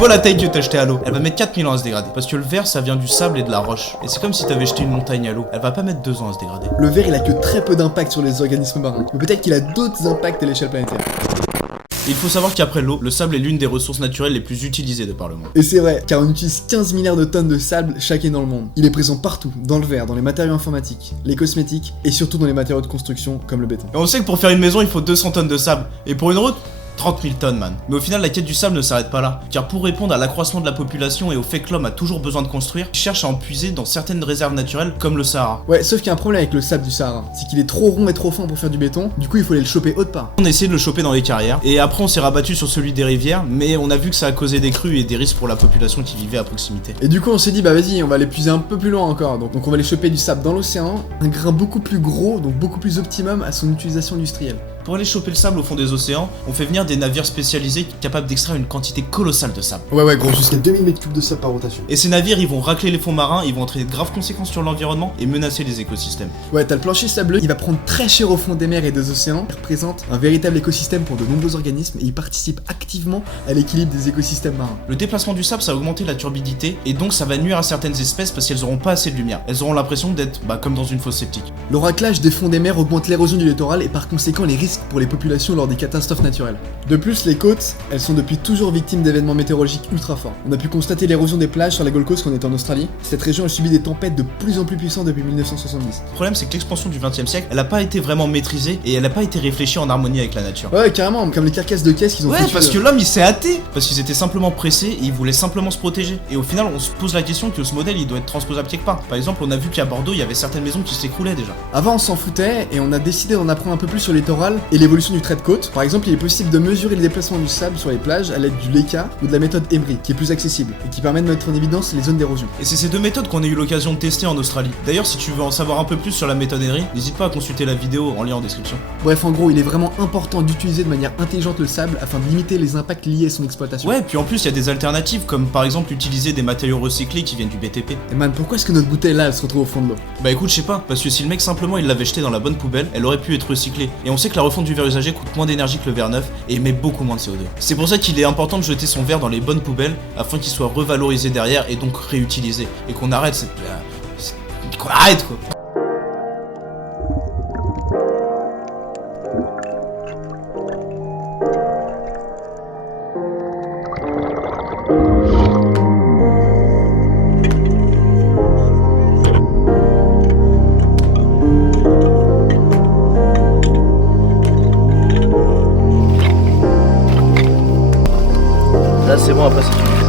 vois la taille que t'as jetée à l'eau, elle va mettre 4000 ans à se dégrader. Parce que le verre, ça vient du sable et de la roche. Et c'est comme si t'avais jeté une montagne à l'eau. Elle va pas mettre 2 ans à se dégrader. Le verre, il a que très peu d'impact sur les organismes marins. Mais peut-être qu'il a d'autres impacts à l'échelle planétaire. Et il faut savoir qu'après l'eau, le sable est l'une des ressources naturelles les plus utilisées de par le monde. Et c'est vrai, car on utilise 15 milliards de tonnes de sable chaque année dans le monde. Il est présent partout, dans le verre, dans les matériaux informatiques, les cosmétiques, et surtout dans les matériaux de construction, comme le béton. Et on sait que pour faire une maison, il faut 200 tonnes de sable. Et pour une route, 30 000 tonnes, man. Mais au final, la quête du sable ne s'arrête pas là. Car pour répondre à l'accroissement de la population et au fait que l'homme a toujours besoin de construire, il cherche à en puiser dans certaines réserves naturelles, comme le Sahara. Ouais, sauf qu'il y a un problème avec le sable du Sahara. C'est qu'il est trop rond et trop fin pour faire du béton, du coup il faut aller le choper autre part. On a essayé de le choper dans les carrières, et après on s'est rabattu sur celui des rivières, mais on a vu que ça a causé des crues et des risques pour la population qui vivait à proximité. Et du coup on s'est dit bah vas-y, on va aller puiser un peu plus loin encore. Donc on va aller choper du sable dans l'océan, un grain beaucoup plus gros, donc beaucoup plus optimum à son utilisation industrielle. Pour aller choper le sable au fond des océans, on fait venir des navires spécialisés capables d'extraire une quantité colossale de sable. Ouais gros, jusqu'à 2000 m3 de sable par rotation. Et ces navires, ils vont racler les fonds marins, ils vont entraîner de graves conséquences sur l'environnement et menacer les écosystèmes. Ouais, t'as le plancher sableux, il va prendre très cher au fond des mers et des océans. Il représente un véritable écosystème pour de nombreux organismes et il participe activement à l'équilibre des écosystèmes marins. Le déplacement du sable, ça va augmenter la turbidité et donc ça va nuire à certaines espèces parce qu'elles auront pas assez de lumière. Elles auront l'impression d'être comme dans une fosse septique. Le raclage des fonds des mers augmente l'érosion du littoral et par conséquent les risques pour les populations lors des catastrophes naturelles. De plus, les côtes, elles sont depuis toujours victimes d'événements météorologiques ultra forts. On a pu constater l'érosion des plages sur la Gold Coast quand on était en Australie. Cette région elle subit des tempêtes de plus en plus puissantes depuis 1970. Le problème, c'est que l'expansion du XXe siècle, elle a pas été vraiment maîtrisée et elle a pas été réfléchie en harmonie avec la nature. Ouais, carrément, comme les carcasses de caisse qu'ils ont Ouais, foutues, parce que l'homme il s'est hâté, parce qu'ils étaient simplement pressés et ils voulaient simplement se protéger. Et au final, on se pose la question que ce modèle il doit être transposable quelque part. Par exemple, on a vu qu'à Bordeaux, il y avait certaines maisons qui s'écroulaient déjà. Avant on s'en foutait et on a décidé d'en apprendre un peu plus sur le littoral et l'évolution du trait de côte. Par exemple, il est possible de mesurer le déplacement du sable sur les plages à l'aide du LECA ou de la méthode Emery, qui est plus accessible et qui permet de mettre en évidence les zones d'érosion. Et c'est ces deux méthodes qu'on a eu l'occasion de tester en Australie. D'ailleurs, si tu veux en savoir un peu plus sur la méthode Henry, n'hésite pas à consulter la vidéo en lien en description. Bref, en gros, il est vraiment important d'utiliser de manière intelligente le sable afin de limiter les impacts liés à son exploitation. Ouais, puis en plus, il y a des alternatives, comme par exemple utiliser des matériaux recyclés qui viennent du BTP. Et man, pourquoi est-ce que notre bouteille là, elle se retrouve au fond de l'eau? Bah écoute, je sais pas, parce que si le mec simplement il l'avait jeté dans la bonne poubelle, elle aurait pu être recyclée. Et on sait que la refonte du verre usagé coûte moins d'énergie que le verre neuf et émet beaucoup moins de CO2. C'est pour ça qu'il est important de jeter son verre dans les bonnes poubelles afin qu'il soit revalorisé derrière et donc réutilisé. Et qu'on arrête cette... qu'on arrête quoi. Là c'est bon, après c'est fini.